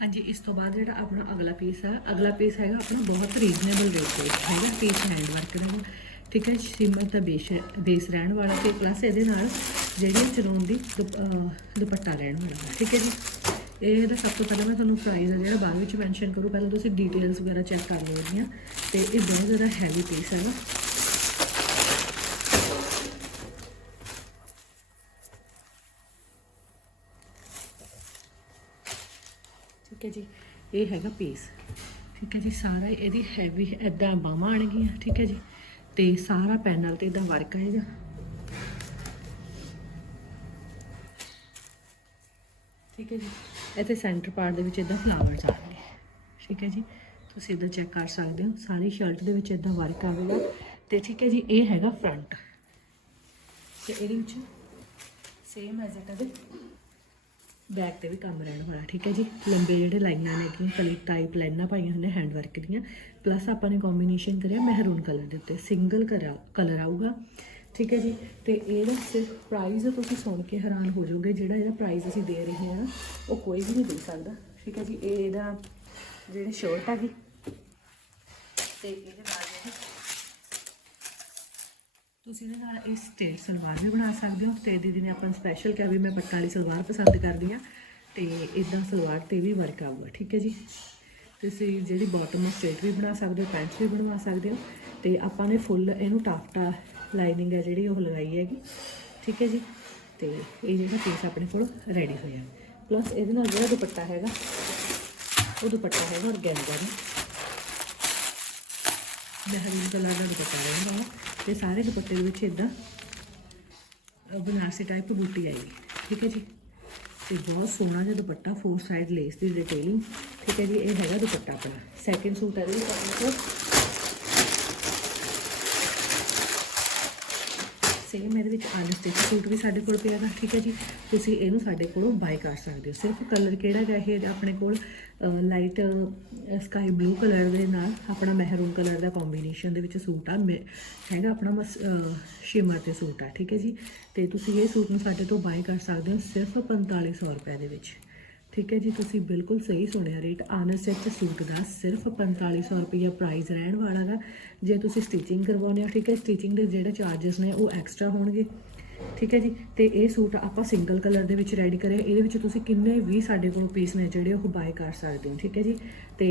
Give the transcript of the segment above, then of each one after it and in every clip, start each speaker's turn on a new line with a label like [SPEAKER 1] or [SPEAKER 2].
[SPEAKER 1] ਹਾਂਜੀ, ਇਸ ਤੋਂ ਬਾਅਦ ਜਿਹੜਾ ਆਪਣਾ ਅਗਲਾ ਪੀਸ ਆ, ਅਗਲਾ ਪੀਸ ਹੈਗਾ ਆਪਣਾ ਬਹੁਤ ਰੀਜ਼ਨੇਬਲ ਰੇਟ 'ਤੇ ਹੈਗਾ ਪੀਸ ਹੈਂਡ ਵਰਕ ਦਾ ਠੀਕ ਹੈ ਸਿਮਰ ਦਾ ਬੇਸ ਬੇਸ ਰਹਿਣ ਵਾਲਾ ਤੇ ਪਲੱਸ ਇਹਦੇ ਨਾਲ ਜਿਹੜੀ ਚਰੋਂ ਦੀ ਦੁਪ- ਦੁਪੱਟਾ ਰਹਿਣ ਵਾਲਾ ਹੈ ਠੀਕ ਹੈ ਜੀ? ਇਹਦਾ ਸਭ ਤੋਂ ਪਹਿਲਾਂ ਮੈਂ ਤੁਹਾਨੂੰ ਪ੍ਰਾਈਸ ਆ ਜਿਹੜਾ ਬਾਅਦ ਵਿੱਚ ਮੈਂਸ਼ਨ ਕਰੂ, ਪਹਿਲਾਂ ਤੁਸੀਂ ਡੀਟੇਲਸ ਵਗੈਰਾ ਚੈੱਕ ਕਰ ਲਓ ਇਹਦੀਆਂ, ਤੇ ਇਹ ਬਹੁਤ ਜ਼ਿਆਦਾ ਹੈਵੀ ਪੀਸ ਹੈਗਾ ਠੀਕ ਹੈ ਜੀ। ਇਹ ਹੈਗਾ ਪੀਸ ਠੀਕ ਹੈ ਜੀ, ਸਾਰਾ ਇਹਦੀ ਹੈਵੀ ਇਦਾਂ ਬਾਹਾਂ ਆਣਗੀਆਂ ਠੀਕ ਹੈ ਜੀ। ਤੇ ਸਾਰਾ ਪੈਨਲ ਤੇ ਇਦਾਂ ਵਰਕ ਆਏਗਾ। ਠੀਕ ਹੈ ਜੀ। ਇੱਥੇ ਸੈਂਟਰ ਪਾਰਟ ਦੇ ਵਿੱਚ ਇਦਾਂ ਫਲਾਵਰਸ ਆਣਗੇ ਠੀਕ ਹੈ ਜੀ। ਤੁਸੀਂ ਇਦਾਂ ਚੈੱਕ ਕਰ ਸਕਦੇ ਹੋ, ਸਾਰੀ ਸ਼ਰਟ ਦੇ ਵਿੱਚ ਇਦਾਂ ਵਰਕ ਆਵੇਗਾ। ਤੇ ਠੀਕ ਹੈ ਜੀ, ਇਹ ਹੈਗਾ ਫਰੰਟ ਤੇ ਇਹਦੇ ਵਿੱਚ same as it is back ਤੇ ਵੀ ਕੰਮ ਰਹਿਣ ਵਾਲਾ, ਠੀਕ ਹੈ ਜੀ? ਲੰਬੇ ਜਿਹੜੇ ਲਾਈਨਾਂ ਨੇ ਕਿ ਕਲੀ ਟਾਈਪ ਲਾਈਨਾਂ ਪਾਈਆਂ ਹੋਈਆਂ ਹੈਂਡ ਵਰਕ ਦੀਆਂ। ਪਲੱਸ ਆਪਾਂ ਨੇ ਕੰਬੀਨੇਸ਼ਨ ਕਰਿਆ ਮਹਿਰੂਨ ਕਲਰ ਦੇ ਉੱਤੇ ਸਿੰਗਲ ਕਲਰ ਆਊਗਾ। ਠੀਕ ਹੈ ਜੀ? ਤੇ ਇਹਦਾ ਸਿਰਫ ਪ੍ਰਾਈਸ ਤੁਸੀਂ ਸੁਣ ਕੇ ਹੈਰਾਨ ਹੋ ਜਾਓਗੇ, ਜਿਹੜਾ ਇਹਦਾ ਪ੍ਰਾਈਸ ਅਸੀਂ ਦੇ ਰਹੇ ਹਾਂ, ਉਹ ਕੋਈ ਵੀ ਨਹੀਂ ਦੇ ਸਕਦਾ। ਠੀਕ ਹੈ ਜੀ? ਇਹ ਇਹਦਾ ਜਿਹੜੀ ਸ਼ਰਟ ਹੈਗੀ ਤੇ ਇਹਦੇ ਨਾਲ ਤੁਸੀਂ ਇਹਦੇ ਨਾਲ ਇਸ ਸਟੇਟ ਸਲਵਾਰ ਵੀ ਬਣਾ ਸਕਦੇ ਹੋ ਤੇ ਦੀਦੀ ਨੇ ਆਪਾਂ ਨੂੰ ਸਪੈਸ਼ਲ ਕਿਹਾ ਵੀ ਮੈਂ ਪੱਟਾ ਵਾਲੀ ਸਲਵਾਰ ਪਸੰਦ ਕਰਦੀ ਆ ਤੇ ਇਦਾਂ ਸਲਵਾਰ ਤੇ ਵੀ ਵਰਕ ਆਊਗਾ, ਠੀਕ ਹੈ ਜੀ? ਤੁਸੀਂ ਜਿਹੜੀ ਬਾਟਮ ਸਟੇਟ ਵੀ ਬਣਾ ਸਕਦੇ ਹੋ ਪੈਂਟਸ ਵੀ ਬਣਵਾ ਸਕਦੇ ਹੋ ਤੇ ਆਪਾਂ ਨੇ ਫੁੱਲ ਇਹਨੂੰ ਟਾਫਟਾ ਲਾਈਨਿੰਗ ਹੈ ਜਿਹੜੀ ਉਹ ਲਗਾਈ ਹੈਗੀ, ਠੀਕ ਹੈ ਜੀ? ਤੇ ਇਹ ਜਿਹੜਾ ਪੀਸ ਆਪਣੇ ਕੋਲ ਰੈਡੀ ਹੋਇਆ ਪਲੱਸ ਇਹਦੇ ਨਾਲ ਜਿਹੜਾ ਦੁਪੱਟਾ ਹੈਗਾ, ਉਹ ਦੁਪੱਟਾ ਹੈਗਾ ਔਰਗੈਂਜਾ ਦਾ ਮਹਿਰੂਨ ਕਲਰ ਦਾ ਦੁਪੱਟਾ ਰਹਿੰਦਾ ਵਾ ਤੇ ਸਾਰੇ ਦੁਪੱਟੇ ਦੇ ਵਿੱਚ ਇਦਾਂ ਬਨਾਰਸੀ ਟਾਈਪ ਬੂਟੀ ਆਏਗੀ ਠੀਕ ਹੈ ਜੀ? ਤੇ ਬਹੁਤ ਸੋਹਣਾ ਜਿਹਾ ਦੁਪੱਟਾ ਫੋਰ ਸਾਈਡ ਲੇਸ ਦੀ ਡਿਟੇਲਿੰਗ ਠੀਕ ਹੈ ਜੀ? ਇਹ ਹੈਗਾ ਦੁਪੱਟਾ ਆਪਣਾ। ਸੈਕਿੰਡ ਸੂਟ ਹੈ ਇਹਦੇ ਆਪਣੇ ਕੋਲ ਸੇਮ ਇਹਦੇ ਵਿੱਚ ਅਨਸਟਿਚ ਸੂਟ ਵੀ ਸਾਡੇ ਕੋਲ ਪਿਆ ਗਾ ਠੀਕ ਹੈ ਜੀ? ਤੁਸੀਂ ਇਹਨੂੰ ਸਾਡੇ ਕੋਲੋਂ ਬਾਈ ਕਰ ਸਕਦੇ ਹੋ। ਸਿਰਫ ਕਲਰ ਕਿਹੜਾ ਗਾ ਇਹ ਆਪਣੇ ਕੋਲ ਲਾਈਟ ਸਕਾਈ ਬਲੂ ਕਲਰ ਦੇ ਨਾਲ ਆਪਣਾ ਮਹਿਰੂਨ ਕਲਰ ਦਾ ਕੰਬੀਨੇਸ਼ਨ ਦੇ ਵਿੱਚ ਸੂਟ ਆ। ਮੇ- ਹੈਗਾ ਆਪਣਾ ਸ਼ਿਮਰ ਤੇ ਸੂਟ ਆ, ਠੀਕ ਹੈ ਜੀ? ਤੇ ਤੁਸੀਂ ਇਹ ਸੂਟ ਨੂੰ ਸਾਡੇ ਤੋਂ ਬਾਈ ਕਰ ਸਕਦੇ ਹੋ ਸਿਰਫ 4500 ਰੁਪਏ ਦੇ ਵਿੱਚ। ਠੀਕ ਹੈ ਜੀ, ਤੁਸੀਂ ਬਿਲਕੁਲ ਸਹੀ ਸੁਣਿਆ ਰੇਟ ਅਨਸਟਿਚ ਸੂਟ ਦਾ ਸਿਰਫ 4500 ਰੁਪਏ ਪ੍ਰਾਈਸ ਰਹਿਣ ਵਾਲਾ ਗਾ। ਜੇ ਤੁਸੀਂ ਸਟਿਚਿੰਗ ਕਰਵਾਉਂਦੇ ਹੋ, ਠੀਕ ਹੈ ਸਟਿਚਿੰਗ ਦੇ ਜਿਹੜੇ ਚਾਰजेस ਨੇ ਉਹ ਐਕਸਟਰਾ ਹੋਣਗੇ। ਠੀਕ ਹੈ ਜੀ, ਤੇ ਇਹ ਸੂਟ ਆਪਾਂ ਸਿੰਗਲ ਕਲਰ ਦੇ ਵਿੱਚ ਰੈਡੀ ਕਰਿਆ। ਇਹਦੇ ਵਿੱਚ ਤੁਸੀਂ ਕਿੰਨੇ ਵੀ ਸਾਡੇ ਕੋਲ ਪੀਸ ਨੇ ਜਿਹੜੇ ਉਹ ਬਾਏ ਕਰ ਸਕਦੇ ਹੋ, ਠੀਕ ਹੈ ਜੀ। ਤੇ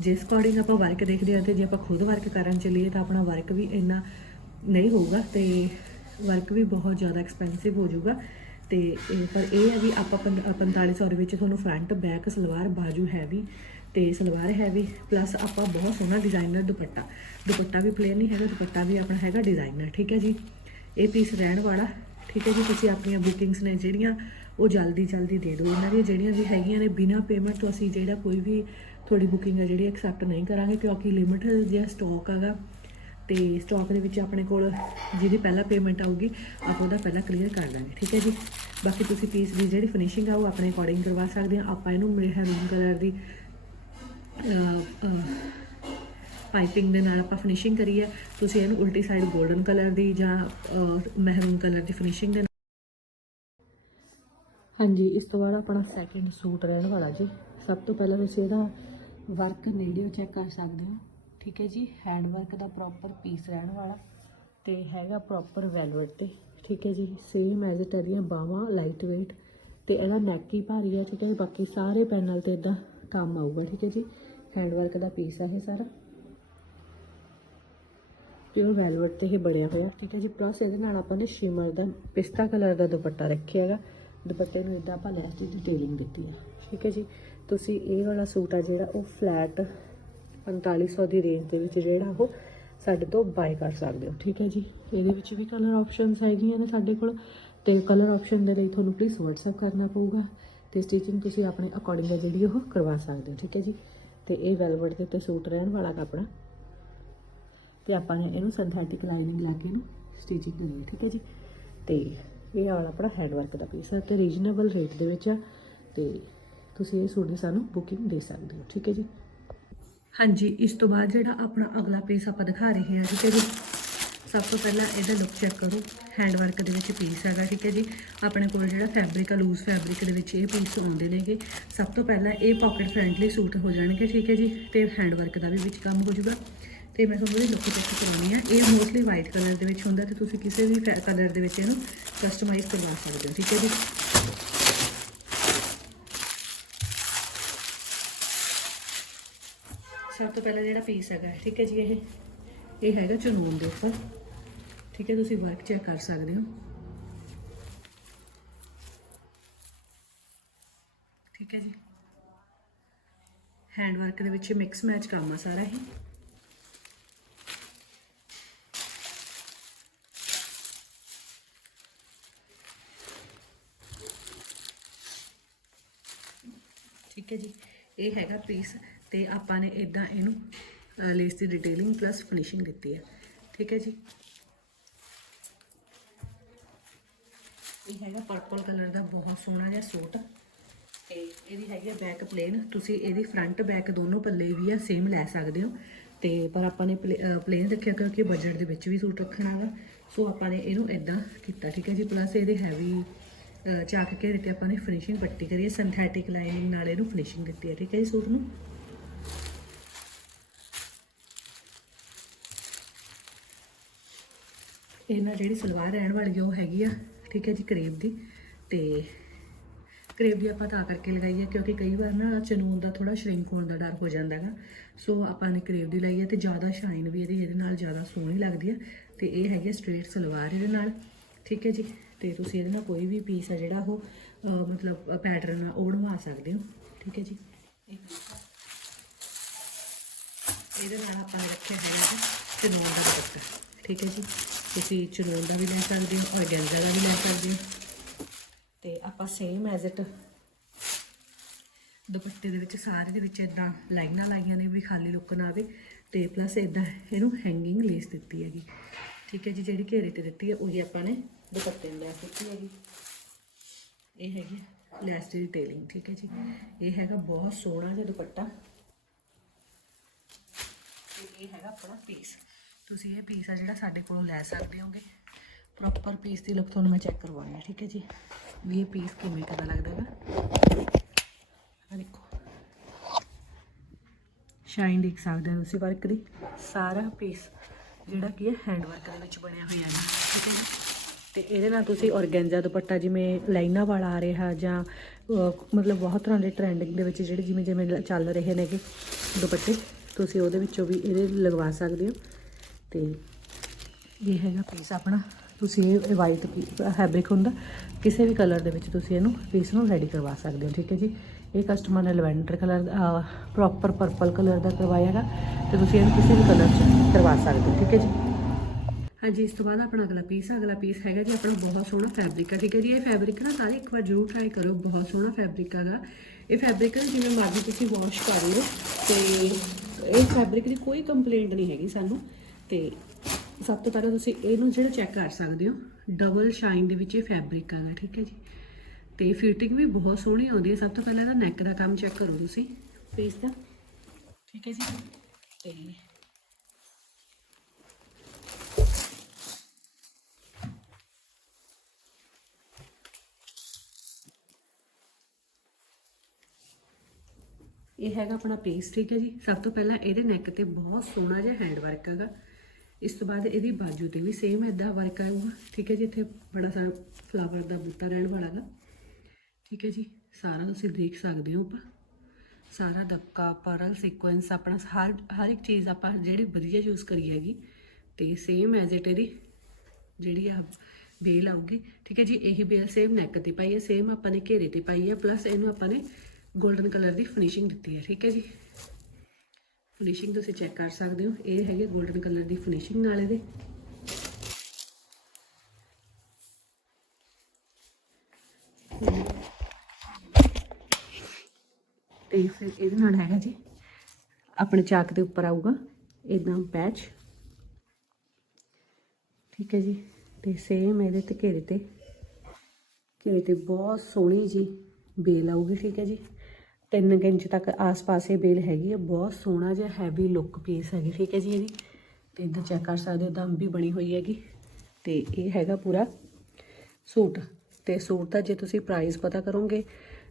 [SPEAKER 1] ਜਿਸ ਅਕੋਰਡਿੰਗ ਆਪਾਂ ਵਰਕ ਦੇਖਦੇ ਹਾਂ ਤੇ ਜੇ ਆਪਾਂ ਖੁਦ ਵਰਕ ਕਰਨ ਚੱਲੀਏ ਤਾਂ ਆਪਣਾ ਵਰਕ ਵੀ ਇੰਨਾ ਨਹੀਂ ਹੋਊਗਾ ਤੇ ਵਰਕ ਵੀ ਬਹੁਤ ਜ਼ਿਆਦਾ ਐਕਸਪੈਂਸਿਵ ਹੋ ਜਾਊਗਾ। ਤੇ ਇਹ ਪਰ ਇਹ ਹੈ ਵੀ ਆਪਾਂ ਪੰਜ- ਅ, 4500 ਦੇ ਵਿੱਚ ਤੁਹਾਨੂੰ ਫਰੰਟ ਬੈਕ ਸਲਵਾਰ ਬਾਜੂ ਹੈਵੀ ਤੇ ਸਲਵਾਰ ਹੈਵੀ ਪਲੱਸ ਆਪਾਂ ਬਹੁਤ ਸੋਹਣਾ ਡਿਜ਼ਾਈਨਰ ਦੁਪੱਟਾ। ਦੁਪੱਟਾ ਵੀ ਪਲੇਨ ਨਹੀਂ ਹੈਗਾ ਦੁਪੱਟਾ ਵੀ ਆਪਣਾ ਹੈਗਾ ਡਿਜ਼ਾਈਨਰ ਠੀਕ ਹੈ ਜੀ? ਇਹ ਪੀਸ ਰਹਿਣ ਵਾਲਾ ਠੀਕ ਹੈ ਜੀ? ਤੁਸੀਂ ਆਪਣੀਆਂ ਬੁਕਿੰਗਸ ਨੇ ਜਿਹੜੀਆਂ ਉਹ ਜਲਦੀ ਜਲਦੀ ਦੇ ਦਿਓ। ਇਹਨਾਂ ਦੀਆਂ ਜਿਹੜੀਆਂ ਵੀ ਹੈਗੀਆਂ ਨੇ ਬਿਨਾ ਪੇਮੈਂਟ ਤੋਂ ਅਸੀਂ ਜਿਹੜਾ ਕੋਈ ਵੀ ਤੁਹਾਡੀ ਬੁਕਿੰਗ ਹੈ ਜਿਹੜੀ ਐਕਸੈਪਟ ਨਹੀਂ ਕਰਾਂਗੇ ਕਿਉਂਕਿ ਲਿਮਿਟ ਜਿਹਾ ਸਟਾਕ ਹੈਗਾ ਤੇ ਸਟਾਕ ਦੇ ਵਿੱਚ ਆਪਣੇ ਕੋਲ ਜਿਹਦੀ ਪਹਿਲਾਂ ਪੇਮੈਂਟ ਆਊਗੀ ਆਪਾਂ ਉਹਦਾ ਪਹਿਲਾਂ ਕਲੀਅਰ ਕਰ ਦਾਂਗੇ ਠੀਕ ਹੈ ਜੀ? ਬਾਕੀ ਤੁਸੀਂ ਪੀਸ ਦੀ ਜਿਹੜੀ ਫਿਨਿਸ਼ਿੰਗ ਆ, ਉਹ ਆਪਣੇ ਅਕੋਰਡਿੰਗ ਕਰਵਾ ਸਕਦੇ ਆ। ਆਪਾਂ ਇਹਨੂੰ ਮਹਿਰੂਨ ਕਲਰ ਦੀ ਪਾਈਪਿੰਗ ਦੇ ਨਾਲ ਆਪਾਂ ਫਿਨਿਸ਼ਿੰਗ ਕਰੀ ਹੈ ਤੁਸੀਂ ਇਹਨੂੰ ਉਲਟੀ ਸਾਈਡ 골ਡਨ ਕਲਰ ਦੀ ਜਾਂ ਮਹਿਰੂਨ ਕਲਰ ਦੀ ਫਿਨਿਸ਼ਿੰਗ ਦੇ ਹਾਂਜੀ, ਇਸ ਤੋਂ ਬਾਅਦ ਆਪਣਾ ਸੈਕਿੰਡ ਸੂਟ ਰਹਿਣ ਵਾਲਾ ਜੀ। ਸਭ ਤੋਂ ਪਹਿਲਾਂ ਤੁਸੀਂ ਇਹਦਾ ਵਰਕ ਨੇੜਿਓ ਚੈੱਕ ਕਰ ਸਕਦੇ ਹੋ। ਠੀਕ ਹੈ ਜੀ? ਹੈਂਡ ਵਰਕ ਦਾ ਪ੍ਰੋਪਰ ਪੀਸ ਰਹਿਣ ਵਾਲਾ ਤੇ ਹੈਗਾ ਪ੍ਰੋਪਰ ਵੈਲਵਟ ਤੇ। ਠੀਕ ਹੈ ਜੀ ਸੇਮ ਐਜ਼ ਇਟ ਇਹਦੀਆਂ ਬਾਹਾਂ ਲਾਈਟ weight ਤੇ ਇਹਦਾ ਨੈਕ ਹੀ ਭਾਰੀ ਹੈ ਠੀਕ ਹੈ ਜੀ, ਬਾਕੀ ਸਾਰੇ ਪੈਨਲ ਤੇ ਇਦਾਂ ਕੰਮ ਆਊਗਾ, ਠੀਕ ਹੈ ਜੀ। ਹੈਂਡ ਵਰਕ ਦਾ ਪੀਸ ਹੈ ਇਹ ਸਾਰਾ। ਪਿਓਰ ਵੈਲਵਟ ਤੇ ਇਹ ਬਣਿਆ ਹੋਇਆ, ਠੀਕ ਹੈ ਜੀ ਪਲੱਸ ਇਹਦੇ ਨਾਲ ਆਪਾਂ ਨੇ ਸ਼ਿਮਰ ਦਾ, ਪਿਸਤਾ ਕਲਰ ਦਾ ਦੁਪੱਟਾ ਰੱਖਿਆ ਹੈਗਾ। ਦੁਪੱਟੇ ਨੂੰ ਇਦਾਂ ਆਪਾਂ ਲੈਸ ਦੀ ਡਿਟੇਲਿੰਗ ਦਿੱਤੀ ਹੈ ਠੀਕ ਹੈ ਜੀ। ਤੁਸੀਂ ਇਹ ਵਾਲਾ ਸੂਟ ਆ ਜਿਹੜਾ ਉਹ ਫਲੈਟ 4500 ਦੀ ਰੇਂਜ ਦੇ ਵਿੱਚ ਜਿਹੜਾ ਉਹ ਸਾਡੇ ਤੋਂ ਬਾਏ ਕਰ ਸਕਦੇ ਹੋ। ਠੀਕ ਹੈ ਜੀ। ਇਹਦੇ ਵਿੱਚ ਵੀ ਕਲਰ ਆਪਸ਼ਨਸ ਹੈਗੀਆਂ ਨੇ ਸਾਡੇ ਕੋਲ। ਤੇ ਕਲਰ ਆਪਸ਼ਨ ਦੇ ਲਈ ਤੁਹਾਨੂੰ ਪਲੀਜ਼ WhatsApp ਕਰਨਾ ਪਊਗਾ। ਤੇ ਸਟਿਚਿੰਗ ਤੁਸੀਂ ਆਪਣੇ ਅਕੋਰਡਿੰਗ ਹੈ ਜਿਹੜੀ ਉਹ ਕਰਵਾ ਸਕਦੇ ਹੋ। ਠੀਕ ਹੈ ਜੀ। ਤੇ ਇਹ ਵੈਲਵਟ ਦੇ ਉੱਤੇ ਸੂਟ ਰਹਿਣ ਵਾਲਾ ਕੱਪੜਾ। ਤੇ ਆਪਾਂ ਨੇ ਇਹਨੂੰ ਸਿੰਥੈਟਿਕ ਲਾਈਨਿੰਗ ਲਾ ਕੇ ਇਹਨੂੰ ਸਟਿਚਿੰਗ ਕਰਨੀ ਠੀਕ ਹੈ ਜੀ। ਤੇ ਇਹ ਵਾਲਾ ਆਪਣਾ ਹੈਂਡ ਵਰਕ ਦਾ ਪੀਸ ਹੈ ਤੇ ਰੀਜ਼ਨੇਬਲ ਰੇਟ ਦੇ ਵਿੱਚ ਆ। ਤੇ ਤੁਸੀਂ ਇਹ ਸੂਟ ਦੀ ਸਾਨੂੰ ਬੁਕਿੰਗ ਦੇ ਸਕਦੇ ਹੋ। ਠੀਕ ਹੈ ਜੀ। ਹਾਂਜੀ, ਇਸ ਤੋਂ ਬਾਅਦ ਜਿਹੜਾ ਆਪਣਾ ਅਗਲਾ ਪੀਸ ਆਪਾਂ ਦਿਖਾ ਰਹੇ ਹਾਂ ਜੀ ਹੈ ਸਭ ਤੋਂ ਪਹਿਲਾਂ ਇਹਦਾ ਲੁੱਕ ਚੈੱਕ ਕਰੋ। ਹੈਂਡ ਵਰਕ ਦੇ ਵਿੱਚ ਪੀਸ ਹੈਗਾ, ਠੀਕ ਹੈ ਜੀ? ਆਪਣੇ ਕੋਲ ਜਿਹੜਾ ਫੈਬਰਿਕ ਆ ਲੂਜ਼ ਫੈਬਰਿਕ ਦੇ ਵਿੱਚ ਇਹ ਪੀਸ ਆਉਂਦੇ ਨੇਗੇ। ਸਭ ਤੋਂ ਪਹਿਲਾਂ ਇਹ ਪਾਕਟ ਫ੍ਰੈਂਡਲੀ ਸੂਟ ਹੋ ਜਾਣਗੇ, ਠੀਕ ਹੈ ਜੀ? ਤੇ ਹੈਂਡ ਵਰਕ ਦਾ ਵੀ ਵਿੱਚ ਕੰਮ ਹੋ ਜਾਊਗਾ। ਤੇ ਮੈਂ ਤੁਹਾਨੂੰ ਇਹਦੀ ਲੁੱਕ ਚੈੱਕ ਕਰਾਉਣੀ ਆ। ਇਹ ਮੋਸਟਲੀ ਵਾਈਟ ਕਲਰ ਦੇ ਵਿੱਚ ਹੁੰਦਾ, ਤੇ ਤੁਸੀਂ ਕਿਸੇ ਵੀ ਕਲਰ ਦੇ ਵਿੱਚ ਇਹਨੂੰ ਕਸਟਮਾਈਜ਼ ਕਰਵਾ ਸਕਦੇ ਹੋ, ਠੀਕ ਹੈ ਜੀ? ਸਭ ਤੋਂ ਪਹਿਲਾਂ ਜਿਹੜਾ ਪੀਸ ਹੈਗਾ ਠੀਕ ਹੈ ਜੀ, ਇਹ ਇਹ ਹੈਗਾ ਚਨੂਨ ਦੇ ਉੱਪਰ। ਠੀਕ ਹੈ, ਤੁਸੀਂ ਵਰਕ ਚੈੱਕ ਕਰ ਸਕਦੇ ਹੋ। ਠੀਕ ਹੈ ਜੀ। ਹੈਂਡ ਵਰਕ ਦੇ ਵਿੱਚ ਮਿਕਸ ਮੈਚ ਕੰਮ ਆ ਸਾਰਾ ਇਹ। ਠੀਕ ਹੈ ਜੀ, ਇਹ ਹੈਗਾ ਪੀਸ ਤੇ ਆਪਾਂ ਨੇ ਇਦਾਂ ਇਹਨੂੰ ਲੇਸ ਦੀ ਡਿਟੇਲਿੰਗ ਪਲੱਸ ਫਿਨਿਸ਼ਿੰਗ ਦਿੱਤੀ ਹੈ। ਠੀਕ ਹੈ ਜੀ? ਇਹ ਹੈਗਾ ਪਰਪਲ ਕਲਰ ਦਾ ਬਹੁਤ ਸੋਹਣਾ ਜਿਹਾ ਸੂਟ। ਤੇ ਇਹਦੀ ਹੈਗੀ ਹੈ ਬੈਕ ਪਲੇਨ ਤੁਸੀਂ ਇਹਦੀ ਫਰੰਟ ਬੈਕ ਦੋਨੋਂ ਪੱਲੇ ਵੀ ਆ ਸੇਮ ਲੈ ਸਕਦੇ ਹੋ। ਤੇ ਪਰ ਆਪਾਂ ਨੇ ਪਲੇਨ ਰੱਖਿਆ ਕਿਉਂਕਿ ਬਜਟ ਦੇ ਵਿੱਚ ਵੀ ਸੂਟ ਰੱਖਣਾ ਵਾ। ਸੋ ਆਪਾਂ ਨੇ ਇਹਨੂੰ ਇਦਾਂ ਕੀਤਾ, ਠੀਕ ਹੈ ਜੀ? ਪਲੱਸ ਇਹਦੇ ਹੈਵੀ ਚਾਕ ਕੇ ਦਿੱਤੇ ਆਪਾਂ ਨੇ ਫਿਨਿਸ਼ਿੰਗ ਪੱਟੀ ਕਰੀ ਹੈ। ਸਿੰਥੈਟਿਕ ਲਾਈਨਿੰਗ ਨਾਲ ਇਹਨੂੰ ਫਿਨਿਸ਼ਿੰਗ ਦਿੱਤੀ ਹੈ, ਠੀਕ ਹੈ ਜੀ ਸੂਟ ਨੂੰ? ਇਹ ਨਾਲ ਜਿਹੜੀ ਸਲਵਾਰ ਰਹਿਣ ਵਾਲੀ ਆ, ਉਹ ਹੈਗੀ ਆ, ਠੀਕ ਹੈ ਜੀ, ਕਰੇਬ ਦੀ। ਤੇ ਕਰੇਬ ਦੀ ਆਪਾਂ ਤਾਂ ਕਰਕੇ ਲਗਾਈ ਹੈ ਕਿਉਂਕਿ ਕਈ ਵਾਰ ਨਾ ਚਨੂਨ ਦਾ ਥੋੜਾ ਸ਼ਰਿੰਕ ਹੋਣ ਦਾ ਡਰ ਹੋ ਜਾਂਦਾ ਹੈਗਾ ਸੋ ਆਪਾਂ ਨੇ ਕਰੇਬ ਦੀ ਲਈ ਹੈ ਤੇ ਜ਼ਿਆਦਾ ਸ਼ਾਈਨ ਵੀ ਇਹਦੀ, ਇਹਦੇ ਨਾਲ ਜ਼ਿਆਦਾ ਸੋਹਣੀ ਲੱਗਦੀ ਹੈ ਤੇ ਇਹ ਹੈਗੀ ਹੈ ਸਟ੍ਰੇਟ ਸਲਵਾਰ ਇਹਦੇ ਨਾਲ, ਠੀਕ ਹੈ ਜੀ। ਤੇ ਤੁਸੀਂ ਇਹਦੇ ਨਾਲ ਕੋਈ ਵੀ ਪੀਸ ਆ ਜਿਹੜਾ ਉਹ ਮਤਲਬ ਪੈਟਰਨ ਉਹ ਬਣਵਾ ਸਕਦੇ ਹੋ, ਠੀਕ ਹੈ ਜੀ। ਇਹਦੇ ਨਾਲ ਆਪਾਂ ਨੇ ਰੱਖਿਆ ਹੈ ਚਨੂਨ ਦਾ ਦੁਪੱਟਾ, ਠੀਕ ਹੈ ਜੀ। ਤੁਸੀਂ ਚਨੂਨ ਦਾ ਵੀ ਲੈ ਸਕਦੇ ਹੋ ਔਰਗੈਂਜ਼ਾ ਦਾ ਵੀ ਲੈ ਸਕਦੇ ਹੋ। ਤੇ ਆਪਾਂ ਸੇਮ ਐਜ਼ ਇਟ ਦੁਪੱਟੇ ਦੇ ਵਿੱਚ ਸਾਰੇ ਦੇ ਵਿੱਚ ਇਦਾਂ ਲਾਈਨਾਂ ਲਾਈਆਂ ਨੇ ਵੀ ਖਾਲੀ ਲੁੱਕ ਨਾ ਆਵੇ ਤੇ ਪਲੱਸ ਇਦਾਂ ਇਹਨੂੰ ਹੈਂਗਿੰਗ ਲੇਸ ਦਿੱਤੀ ਹੈਗੀ। ਠੀਕ ਹੈ ਜੀ, ਜਿਹੜੀ ਘੇਰੇ ਤੇ ਦਿੱਤੀ ਹੈ, ਉਹੀ ਆਪਾਂ ਨੇ ਦੁਪੱਟੇ ਨੂੰ ਲੈਸ ਦਿੱਤੀ ਹੈਗੀ। ਇਹ ਹੈਗੀ ਲੈਸ ਦੀ ਡਿਟੇਲਿੰਗ ਠੀਕ ਹੈ ਜੀ। ਇਹ ਹੈਗਾ ਬਹੁਤ ਸੋਹਣਾ ਜਿਹਾ ਦੁਪੱਟਾ। ਤੇ ਇਹ ਹੈਗਾ ਆਪਣਾ ਪੀਸ ਤੁਸੀਂ ਇਹ ਪੀਸ ਆ ਜਿਹੜਾ ਸਾਡੇ ਕੋਲੋਂ ਲੈ ਸਕਦੇ ਹੋਗੇ। ਪ੍ਰੋਪਰ ਪੀਸ ਦੀ ਲੁੱਕ ਤੁਹਾਨੂੰ ਮੈਂ ਚੈੱਕ ਕਰਵਾਉਣੀ ਹੈ ਠੀਕ ਹੈ ਜੀ? ਵੀ ਇਹ ਪੀਸ ਕਿਵੇਂ ਕਿਦਾ ਲੱਗਦਾ ਹੈਗਾ? ਆ ਦੇਖੋ। ਸ਼ਾਈਨ ਦੇਖ ਸਕਦੇ ਹੋ ਤੁਸੀਂ ਵਰਕ ਦੀ। ਸਾਰਾ ਪੀਸ ਜਿਹੜਾ ਕੀ ਹੈ ਹੈਂਡ ਵਰਕ ਦੇ ਵਿੱਚ ਬਣਿਆ ਹੋਇਆ ਹੈ ਠੀਕ ਹੈ ਜੀ? ਤੇ ਇਹਦੇ ਨਾਲ ਤੁਸੀਂ ਔਰਗੈਂਜ਼ਾ ਦੁਪੱਟਾ ਜਿਵੇਂ ਲਾਈਨਾਂ ਵਾਲਾ ਆ ਰਿਹਾ ਜਾਂ ਮਤਲਬ ਬਹੁਤ ਤਰ੍ਹਾਂ ਦੇ ਟ੍ਰੈਂਡਿੰਗ ਦੇ ਵਿੱਚ ਜਿਹੜੇ ਜਿਵੇਂ ਜਿਵੇਂ ਚੱਲ ਰਹੇ ਨੇਗੇ ਦੁਪੱਟੇ, ਤੁਸੀਂ ਉਹਦੇ ਵਿੱਚੋਂ ਵੀ ਇਹਦੇ ਲਗਵਾ ਸਕਦੇ ਹੋ। ਤੇ ਇਹ ਹੈਗਾ ਪੀਸ ਆਪਣਾ। ਤੁਸੀਂ ਇਹ ਵਾਈਟ ਫੈਬਰਿਕ ਹੁੰਦਾ, ਕਿਸੇ ਵੀ ਕਲਰ ਦੇ ਵਿੱਚ ਤੁਸੀਂ ਇਹਨੂੰ ਪੀਸ ਨੂੰ ਰੈਡੀ ਕਰਵਾ ਸਕਦੇ ਹੋ, ਠੀਕ ਹੈ ਜੀ? ਇਹ ਕਸਟਮਰ ਨੇ lavender colour proper purple colour ਦਾ ਕਰਵਾਇਆ ਹੈਗਾ ਤੇ ਤੁਸੀਂ ਇਹਨੂੰ ਕਿਸੇ ਵੀ ਕਲਰ 'ਚ ਕਰਵਾ ਸਕਦੇ ਹੋ, ਠੀਕ ਹੈ ਜੀ? ਹਾਂਜੀ, ਇਸ ਤੋਂ ਬਾਅਦ ਆਪਣਾ ਅਗਲਾ ਪੀਸ ਆ। ਅਗਲਾ ਪੀਸ ਹੈਗਾ ਜੀ ਆਪਣਾ ਬਹੁਤ ਸੋਹਣਾ ਫੈਬਰਿਕ ਆ, ਠੀਕ ਹੈ ਜੀ? ਇਹ ਫੈਬਰਿਕ ਨਾ ਸਾਰੇ ਇੱਕ ਵਾਰ ਜ਼ਰੂਰ ਟਰਾਈ ਕਰੋ, ਬਹੁਤ ਸੋਹਣਾ ਫੈਬਰਿਕ ਹੈਗਾ। ਇਹ ਫੈਬਰਿਕ ਜਿਵੇਂ ਮਰਜ਼ੀ ਤੁਸੀਂ ਵਾਸ਼ ਕਰ ਲਓ ਤੇ ਇਹ ਫੈਬਰਿਕ ਦੀ ਕੋਈ ਕੰਪਲੇਂਟ ਨਹੀਂ ਹੈਗੀ ਸਾਨੂੰ। ਤੇ ਸਭ ਤੋਂ ਪਹਿਲਾਂ ਤੁਸੀਂ ਇਹਨੂੰ ਜਿਹੜਾ ਚੈੱਕ ਕਰ ਸਕਦੇ ਹੋ ਡਬਲ ਸ਼ਾਈਨ ਦੇ ਵਿੱਚ ਇਹ ਫੈਬਰਿਕ ਹੈਗਾ ਠੀਕ ਹੈ ਜੀ। ਤੇ ਫਿਟਿੰਗ ਵੀ ਬਹੁਤ ਸੋਹਣੀ ਆਉਂਦੀ ਹੈ ਸਭ ਤੋਂ ਪਹਿਲਾਂ ਇਹਦਾ ਨੈਕ ਦਾ ਕੰਮ ਚੈੱਕ ਕਰੋ ਤੁਸੀਂ। ਪੀਸ ਦਾ। ਠੀਕ ਹੈ ਜੀ। ਤੇ ਇਹ ਹੈਗਾ ਆਪਣਾ ਪੀਸ ਠੀਕ ਹੈ ਜੀ। ਸਭ ਤੋਂ ਪਹਿਲਾਂ ਇਹਦੇ ਨੈਕ ਤੇ ਬਹੁਤ ਸੋਹਣਾ ਜਿਹਾ ਹੈਂਡ ਵਰਕ ਹੈਗਾ ਇਸ ਤੋਂ ਬਾਅਦ ਇਹਦੀ ਬਾਜੂ ਤੇ ਵੀ ਸੇਮ ਇਦਾਂ ਵਰਕ ਆਊਗਾ ਠੀਕ ਹੈ ਜੀ, ਇੱਥੇ ਬੜਾ ਸਾਰਾ ਫਲਾਵਰ ਦਾ ਬੂਟਾ ਰਹਿਣ ਵਾਲਾ ਹੈਗਾ ਠੀਕ ਹੈ ਜੀ, ਸਾਰਾ ਤੁਸੀਂ ਦੇਖ ਸਕਦੇ ਹੋ ਆਪਾਂ। ਸਾਰਾ ਦਬਕਾ ਪਰਲ ਸੀਕੁਐਂਸ ਆਪਣਾ ਹਰ ਹਰ ਇੱਕ ਚੀਜ਼ ਆਪਾਂ ਜਿਹੜੀ ਵਧੀਆ ਯੂਜ਼ ਕਰੀ ਹੈਗੀ, ਤੇ ਸੇਮ ਐਜ਼ ਇਟ ਇਹਦੀ ਜਿਹੜੀ ਆ ਬੇਲ ਆਊਗੀ। ਠੀਕ ਹੈ ਜੀ, ਇਹੀ ਬੇਲ ਸੇਮ ਨੈਕ ਤੇ ਪਾਈ ਹੈ ਸੇਮ ਆਪਾਂ ਨੇ ਘੇਰੇ ਤੇ ਪਾਈ ਹੈ ਪਲੱਸ ਇਹਨੂੰ ਆਪਾਂ ਨੇ 골ਡਨ ਕਲਰ ਦੀ ਫਿਨਿਸ਼ਿੰਗ ਦਿੱਤੀ ਹੈ। ਠੀਕ ਹੈ ਜੀ। ਫਿਨਿਸ਼ਿੰਗ ਤੁਸੀਂ ਚੈੱਕ ਕਰ ਸਕਦੇ ਹੋ। ਇਹ ਹੈਗੀ 골ਡਨ ਕਲਰ ਦੀ ਫਿਨਿਸ਼ਿੰਗ ਨਾਲ ਇਹਦੇ। ਤੇ ਫਿਰ ਇਹਦੇ ਨਾਲ ਹੈਗਾ ਜੀ, ਆਪਣੇ ਚਾਕ ਦੇ ਉੱਪਰ ਆਊਗਾ ਇਦਾਂ ਪੈਚ ਠੀਕ ਹੈ ਜੀ, ਤੇ ਸੇਮ ਇਹਦੇ ਤੇ ਘੇਰੇ ਤੇ। ਘੇਰੇ ਤੇ ਬਹੁਤ ਸੋਹਣੀ ਜੀ ਬੇਲ ਆਊਗੀ, ਠੀਕ ਹੈ ਜੀ। 3 ਇੰਚ ਤੱਕ ਆਸ-ਪਾਸ ਇਹ ਬੇਲ ਹੈਗੀ ਹੈ ਬਹੁਤ ਸੋਹਣਾ ਜਿਹਾ ਹੈਵੀ ਲੁੱਕ ਪੀਸ ਹੈਗੀ, ਠੀਕ ਹੈ ਜੀ ਇਹਦੀ। ਤੇ ਇੱਧਰ ਚੈੱਕ ਕਰ ਸਕਦੇ ਹੋ, ਦਮ ਵੀ ਬਣੀ ਹੋਈ ਹੈਗੀ। ਤੇ ਇਹ ਹੈਗਾ ਪੂਰਾ ਸੂਟ। ਤੇ ਸੂਟ ਦਾ ਜੇ ਤੁਸੀਂ ਪ੍ਰਾਈਸ ਪਤਾ ਕਰੋਗੇ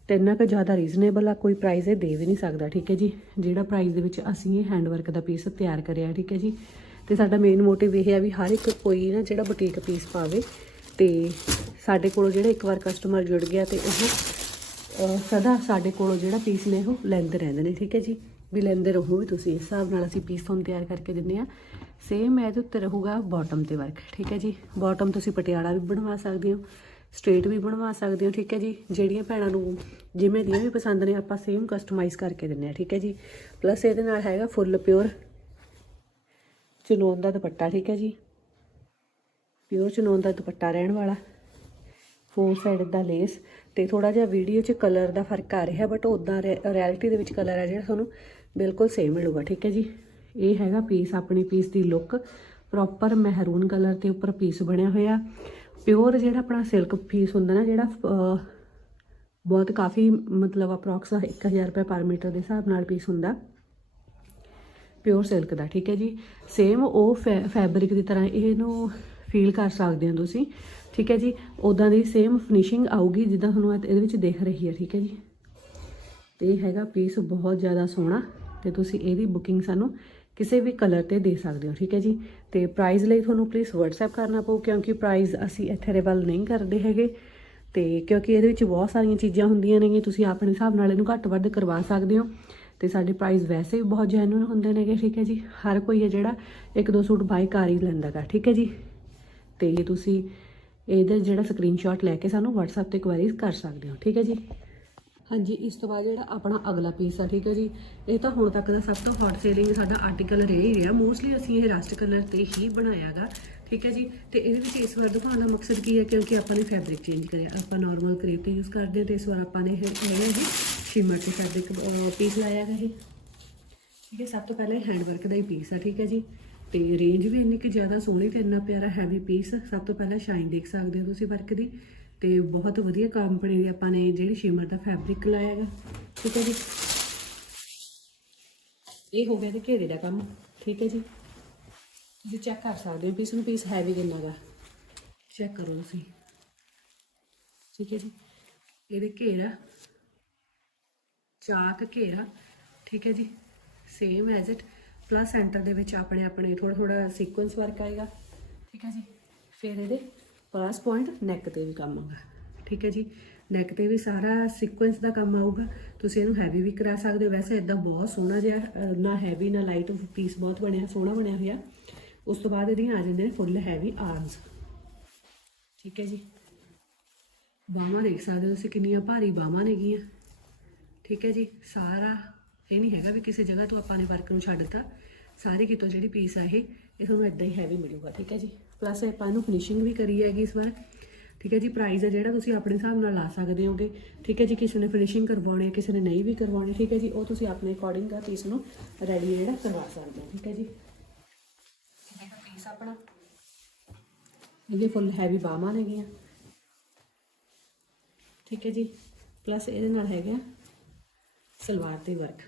[SPEAKER 1] ਤੇ ਇੰਨਾ ਕੁ ਜ਼ਿਆਦਾ ਰੀਜ਼ਨੇਬਲ ਆ, ਕੋਈ ਪ੍ਰਾਈਸ ਇਹ ਦੇ ਵੀ ਨਹੀਂ ਸਕਦਾ, ਠੀਕ ਹੈ ਜੀ। ਜਿਹੜਾ ਪ੍ਰਾਈਸ ਦੇ ਵਿੱਚ ਅਸੀਂ ਇਹ ਹੈਂਡਵਰਕ ਦਾ ਪੀਸ ਤਿਆਰ ਕਰਿਆ, ਠੀਕ ਹੈ ਜੀ। ਤੇ ਸਾਡਾ ਮੇਨ ਮੋਟਿਵ ਇਹ ਹੈ ਵੀ ਹਰ ਇੱਕ ਕੋਈ ਨਾ ਜਿਹੜਾ ਬੁਟੀਕ ਪੀਸ ਪਾਵੇ, ਤੇ ਸਾਡੇ ਕੋਲੋਂ ਜਿਹੜਾ ਇੱਕ ਵਾਰ ਕਸਟਮਰ ਜੁੜ ਗਿਆ ਤੇ ਉਹ ਸਦਾ ਸਾਡੇ ਕੋਲੋਂ ਜਿਹੜਾ ਪੀਸ ਨੇ ਉਹ ਲੈਂਦੇ ਰਹਿੰਦੇ ਨੇ, ਠੀਕ ਹੈ ਜੀ? ਵੀ ਲੈਂਦੇ ਰਹੋ ਵੀ ਤੁਸੀਂ, ਇਸ ਹਿਸਾਬ ਨਾਲ ਅਸੀਂ ਪੀਸ ਤੁਹਾਨੂੰ ਤਿਆਰ ਕਰਕੇ ਦਿੰਨੇ ਆ ਸੇਮ ਇਹਦੇ ਉੱਤੇ ਰਹੂਗਾ ਬਾਟਮ ਤੇ ਵਰਕ ਠੀਕ ਹੈ ਜੀ? ਬਾਟਮ ਤੁਸੀਂ ਪਟਿਆਲਾ ਵੀ ਬਣਵਾ ਸਕਦੇ ਹੋ ਸਟ੍ਰੇਟ ਵੀ ਬਣਵਾ ਸਕਦੇ ਹੋ, ਠੀਕ ਹੈ ਜੀ? ਜਿਹੜੀਆਂ ਭੈਣਾਂ ਨੂੰ ਜਿਵੇਂ ਦੀਆਂ ਵੀ ਪਸੰਦ ਨੇ, ਆਪਾਂ ਸੇਮ ਕਸਟਮਾਈਜ਼ ਕਰਕੇ ਦਿੰਨੇ ਆ ਠੀਕ ਹੈ ਜੀ? ਪਲੱਸ ਇਹਦੇ ਨਾਲ ਹੈਗਾ ਫੁੱਲ ਪਿਓਰ ਚਨੋਨ ਦਾ ਦੁਪੱਟਾ, ਠੀਕ ਹੈ ਜੀ? ਪਿਓਰ ਚਨੋਨ ਦਾ ਦੁਪੱਟਾ ਰਹਿਣ ਵਾਲਾ ਫੋਰ ਸਾਈਡ ਦਾ ਲੇਸ ਤੇ ਥੋੜਾ ਜਿਹਾ ਵੀਡੀਓ 'ਚ ਕਲਰ ਦਾ ਫ਼ਰਕ ਆ ਰਿਹਾ ਬਟ ਉਦਾਂ ਰਿਐਲਿਟੀ ਦੇ ਵਿੱਚ ਕਲਰ ਆ ਜਿਹੜਾ ਤੁਹਾਨੂੰ ਬਿਲਕੁਲ ਸੇਮ ਮਿਲੂਗਾ, ਠੀਕ ਹੈ ਜੀ? ਇਹ ਹੈਗਾ ਪੀਸ ਆਪਣੀ ਪੀਸ ਦੀ ਲੁੱਕ ਪ੍ਰੋਪਰ ਮਹਿਰੂਨ ਕਲਰ ਦੇ ਉੱਪਰ ਪੀਸ ਬਣਿਆ ਹੋਇਆ। ਪਿਓਰ ਜਿਹੜਾ ਆਪਣਾ ਸਿਲਕ ਪੀਸ ਹੁੰਦਾ ਨਾ, ਜਿਹੜਾ ਬਹੁਤ ਕਾਫੀ ਮਤਲਬ ਅਪਰੋਕਸ 1000 ਰੁਪਏ ਪਰ ਮੀਟਰ ਦੇ ਹਿਸਾਬ ਨਾਲ ਪੀਸ ਹੁੰਦਾ। ਪਿਓਰ ਸਿਲਕ ਦਾ, ਠੀਕ ਹੈ ਜੀ? ਸੇਮ ਉਹ ਫੈਬਰਿਕ ਦੀ ਤਰ੍ਹਾਂ ਇਹਨੂੰ ਫੀਲ ਕਰ ਸਕਦੇ ਹੋ ਤੁਸੀਂ। ਠੀਕ ਹੈ ਜੀ ਉਦਾਂ ਦੀ ਸੇਮ ਫਿਨਿਸ਼ਿੰਗ ਆਊਗੀ ਜਿੱਦਾਂ ਤੁਹਾਨੂੰ ਇਹਦੇ ਵਿੱਚ ਦਿਖ ਰਹੀ ਹੈ, ਠੀਕ ਹੈ ਜੀ। ਤੇ ਹੈਗਾ ਪੀਸ ਬਹੁਤ ਜ਼ਿਆਦਾ ਸੋਹਣਾ ਤੇ ਤੁਸੀਂ ਇਹਦੀ ਬੁਕਿੰਗ ਸਾਨੂੰ ਕਿਸੇ ਵੀ ਕਲਰ ਤੇ ਦੇ ਸਕਦੇ ਹੋ, ਠੀਕ ਹੈ ਜੀ। ਤੇ ਪ੍ਰਾਈਸ ਲਈ ਤੁਹਾਨੂੰ ਪਲੀਜ਼ WhatsApp ਕਰਨਾ ਪਊ, ਕਿਉਂਕਿ ਪ੍ਰਾਈਸ ਅਸੀਂ ਇੱਥੇ ਰਿਵਲ ਨਹੀਂ ਕਰਦੇ ਹੈਗੇ। ਤੇ ਕਿਉਂਕਿ ਇਹਦੇ ਵਿੱਚ ਬਹੁਤ ਸਾਰੀਆਂ ਚੀਜ਼ਾਂ ਹੁੰਦੀਆਂ ਨੇਗੀਆਂ, ਤੁਸੀਂ ਆਪਣੇ ਹਿਸਾਬ ਨਾਲ ਇਹਨੂੰ ਘੱਟ ਵੱਧ ਕਰਵਾ ਸਕਦੇ ਹੋ। ਤੇ ਸਾਡੇ ਪ੍ਰਾਈਸ ਵੈਸੇ ਵੀ ਬਹੁਤ ਜੈਨੂਇਨ ਹੁੰਦੇ ਨੇਗੇ, ਠੀਕ ਹੈ ਜੀ। ਹਰ ਕੋਈ ਹੈ ਜਿਹੜਾ ਇੱਕ ਦੋ ਸੂਟ ਬਾਈ ਕਰ ਹੀ ਲੈਂਦਾਗਾ ਠੀਕ ਹੈ ਜੀ। ਤੇ ਤੁਸੀਂ ਇਹਦਾ ਜਿਹੜਾ ਸਕਰੀਨਸ਼ਾਟ ਲੈ ਕੇ ਸਾਨੂੰ WhatsApp ਤੇ ਕੁਐਰੀ ਕਰ ਸਕਦੇ ਹੋ, ਠੀਕ ਹੈ ਜੀ? ਹਾਂਜੀ, ਇਸ ਤੋਂ ਬਾਅਦ ਜਿਹੜਾ ਆਪਣਾ ਅਗਲਾ ਪੀਸ ਆ, ਠੀਕ ਹੈ ਜੀ? ਇਹ ਤਾਂ ਹੁਣ ਤੱਕ ਦਾ ਸਭ ਤੋਂ ਹੌਟ ਸੇਲਿੰਗ ਸਾਡਾ ਆਰਟੀਕਲ ਰਹਿ ਹੀ ਰਿਹਾ। ਮੋਸਟਲੀ ਅਸੀਂ ਇਹ ਰਸਟ ਕਲਰ ਤੇ ਹੀ ਬਣਾਇਆਗਾ ਠੀਕ ਹੈ ਜੀ? ਤੇ ਇਹਦੇ ਵਿੱਚ ਇਸ ਵਾਰ ਦਿਖਾਉਣ ਦਾ ਮਕਸਦ ਕੀ ਹੈ? ਕਿਉਂਕਿ ਆਪਾਂ ਨੇ ਫੈਬਰਿਕ ਚੇਂਜ ਕਰਿਆ। ਆਪਾਂ ਨਾਰਮਲ ਕਰੇਪ ਤੇ ਯੂਜ਼ ਕਰਦੇ ਹਾਂ ਤੇ ਇਸ ਵਾਰ ਆਪਾਂ ਨੇ ਇਹ ਇਹ ਜੀ ਸ਼ਿਮਰ ਤੇ ਫੈਬਰਿਕ ਪੀਸ ਲਾਇਆ ਹੈ ਇਹ। ਠੀਕ ਹੈ, ਸਭ ਤੋਂ ਪਹਿਲਾਂ ਹੈਂਡ ਵਰਕ ਦਾ ਹੀ ਪੀਸ ਆ, ਠੀਕ ਹੈ ਜੀ? ਤੇ ਰੇਂਜ ਵੀ ਇੰਨੀ ਕਿ ਜ਼ਿਆਦਾ ਸੋਹਣੀ ਤੇ ਇੰਨਾ ਪਿਆਰਾ ਹੈਵੀ ਪੀਸ ਸਭ ਤੋਂ ਪਹਿਲਾਂ ਸ਼ਾਈਨ ਦੇਖ ਸਕਦੇ ਹੋ ਤੁਸੀਂ ਵਰਕ ਦੀ ਤੇ ਬਹੁਤ ਵਧੀਆ ਕੰਪਨੀ ਦੀ ਆਪਾਂ ਨੇ ਜਿਹੜੀ ਸ਼ਿਮਰ ਦਾ ਫੈਬਰਿਕ ਲਾਇਆ ਹੈਗਾ ਠੀਕ ਹੈ ਜੀ? ਇਹ ਹੋ ਗਿਆ ਤੇ ਘੇਰੇ ਦਾ ਕੰਮ, ਠੀਕ ਹੈ ਜੀ? ਤੁਸੀਂ ਚੈੱਕ ਕਰ ਸਕਦੇ ਹੋ ਪੀਸ ਨੂੰ ਪੀਸ ਹੈਵੀ ਕਿੰਨਾ ਦਾ। ਚੈੱਕ ਕਰੋ ਤੁਸੀਂ। ਠੀਕ ਹੈ ਜੀ? ਇਹਦੇ ਘੇਰਾ, ਚਾਕ ਘੇਰਾ, ਠੀਕ ਹੈ ਜੀ? Same as it plus centre ਦੇ ਵਿੱਚ ਆਪਣੇ ਆਪਣੇ ਥੋੜਾ ਥੋੜਾ ਸੀਕੁਐਂਸ ਵਰਕ ਆਏਗਾ। ਠੀਕ ਹੈ ਜੀ? ਫਿਰ ਇਹਦੇ ਪਲੱਸ ਪੁਆਇੰਟ ਨੈਕ ਤੇ ਵੀ ਕੰਮ ਆਊਗਾ। ਠੀਕ ਹੈ ਜੀ? ਨੈਕ ਤੇ ਵੀ ਸਾਰਾ ਸੀਕੁਐਂਸ ਦਾ ਕੰਮ ਆਊਗਾ। ਤੁਸੀਂ ਇਹਨੂੰ ਹੈਵੀ ਵੀ ਕਰਾ ਸਕਦੇ ਹੋ। ਵੈਸੇ ਇਦਾਂ ਬਹੁਤ ਸੋਹਣਾ ਜਿਹਾ ਨਾ ਹੈਵੀ ਨਾ ਲਾਈਟ ਪੀਸ ਬਹੁਤ ਬਣਿਆ, ਸੋਹਣਾ ਬਣਿਆ ਹੋਇਆ। ਉਸ ਤੋਂ ਬਾਅਦ ਇਹਦੀਆਂ ਆ ਜਾਂਦੇ ਨੇ ਫੁੱਲ ਹੈਵੀ ਆਰਮਸ ਠੀਕ ਹੈ ਜੀ? ਬਾਹਾਂ ਦੇਖ ਸਕਦੇ ਹੋ ਤੁਸੀਂ ਕਿੰਨੀਆਂ ਭਾਰੀ ਬਾਹਾਂ ਨੇਗੀਆਂ। ਠੀਕ ਹੈ ਜੀ? ਸਾਰਾ ਇਹ ਨਹੀਂ ਹੈਗਾ ਵੀ ਕਿਸੇ ਜਗ੍ਹਾ ਤੋਂ ਆਪਾਂ ਨੇ ਵਰਕ ਨੂੰ ਛੱਡਤਾ। ਸਾਰੇ ਕਿਤੋਂ ਜਿਹੜੀ ਪੀਸ ਆ ਇਹ ਇਹ ਤੁਹਾਨੂੰ ਇਦਾਂ ਹੀ ਹੈਵੀ ਮਿਲੂਗਾ, ਠੀਕ ਹੈ ਜੀ? ਪਲੱਸ ਆਪਾਂ ਇਹਨੂੰ ਫਿਨਿਸ਼ਿੰਗ ਵੀ ਕਰੀ ਹੈਗੀ ਇਸ ਵਾਰ, ਠੀਕ ਹੈ ਜੀ? ਪ੍ਰਾਈਸ ਹੈ ਜਿਹੜਾ ਤੁਸੀਂ ਆਪਣੇ ਹਿਸਾਬ ਨਾਲ ਲਾ ਸਕਦੇ ਹੋਗੇ, ਠੀਕ ਹੈ ਜੀ? ਕਿਸੇ ਨੇ ਫਿਨਿਸ਼ਿੰਗ ਕਰਵਾਉਣੀ ਹੈ, ਕਿਸੇ ਨੇ ਨਹੀਂ ਵੀ ਕਰਵਾਉਣੀ, ਠੀਕ ਹੈ ਜੀ? ਉਹ ਤੁਸੀਂ ਆਪਣੇ ਅਕੋਰਡਿੰਗ ਦਾ ਪੀਸ ਨੂੰ ਰੈਡੀ ਜਿਹੜਾ ਕਰਵਾ ਸਕਦੇ ਹੋ, ਠੀਕ ਹੈ ਜੀ? ਪੀਸ ਆਪਣਾ, ਇਹਦੇ ਫੁੱਲ ਹੈਵੀ ਬਾਹਾਂ ਨੇਗੀਆਂ ਠੀਕ ਹੈ ਜੀ? ਪਲੱਸ ਇਹਦੇ ਨਾਲ ਹੈਗਾ ਸਲਵਾਰ ਤੇ ਵਰਕ